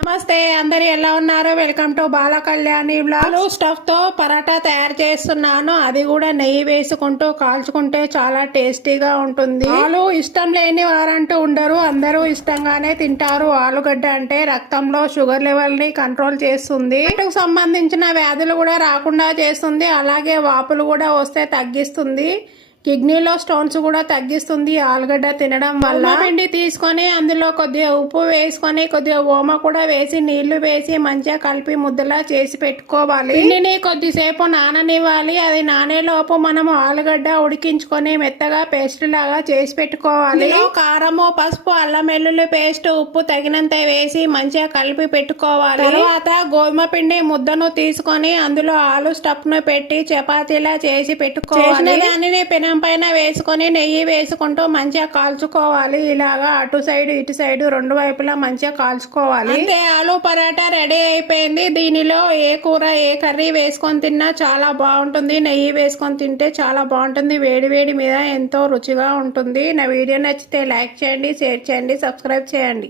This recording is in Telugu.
నమస్తే అందరు ఎలా ఉన్నారు? Welcome to Bala Kalyani blog స్టఫ్తో paratha తయారు చేస్తున్నాను. అది కూడా నెయ్యి వేసుకుంటూ కాల్చుకుంటే చాలా టేస్టీగా ఉంటుంది. ఆలు ఇష్టం లేని వారంటూ ఉండరు. అందరూ ఇష్టంగానే తింటారు. ఆలుగడ్డ అంటే రక్తంలో షుగర్ లెవెల్ని కంట్రోల్ చేస్తుంది. వీటికి సంబంధించిన వ్యాధులు కూడా రాకుండా చేస్తుంది. అలాగే వాపులు కూడా వస్తే తగ్గిస్తుంది. కిడ్నీలో స్టోన్స్ కూడా తగ్గిస్తుంది. ఆలుగడ్డ తినడం వల్ల పిండి తీసుకొని అందులో కొద్దిగా ఉప్పు వేసుకొని కొద్దిగా ఓమ కూడా వేసి నీళ్ళు వేసి మంచిగా కలిపి ముద్దలా చేసి పెట్టుకోవాలి. పిండిని కొద్దిసేపు నాననివ్వాలి. అది నానేలోపు మనము ఆలుగడ్డ ఉడికించుకొని మెత్తగా పేస్ట్ లాగా చేసి పెట్టుకోవాలి. కారము పసుపు అల్లం వెల్లుల్లి పేస్ట్ ఉప్పు తగినంత వేసి మంచిగా కలిపి పెట్టుకోవాలి. తర్వాత గోధుమ పిండి ముద్దను తీసుకొని అందులో ఆలు స్టఫ్ను పెట్టి చపాతీలా చేసి పెట్టుకోవాలి. దానిని పెనం పైన వేసుకొని నెయ్యి వేసుకుంటూ మంచిగా కాల్చుకోవాలి. ఇలాగా అటు సైడ్ ఇటు సైడ్ రెండు వైపులా మంచిగా కాల్చుకోవాలి. అంతే ఆలు పరాటా రెడీ అయిపోయింది. దీనిలో ఏ కూర ఏ కర్రీ వేసుకొని తిన్నా చాలా బాగుంటుంది. నెయ్యి వేసుకొని తింటే చాలా బాగుంటుంది. వేడి వేడి మీద ఎంతో రుచిగా ఉంటుంది. నా వీడియో నచ్చితే లైక్ చేయండి షేర్ చేయండి సబ్స్క్రైబ్ చేయండి.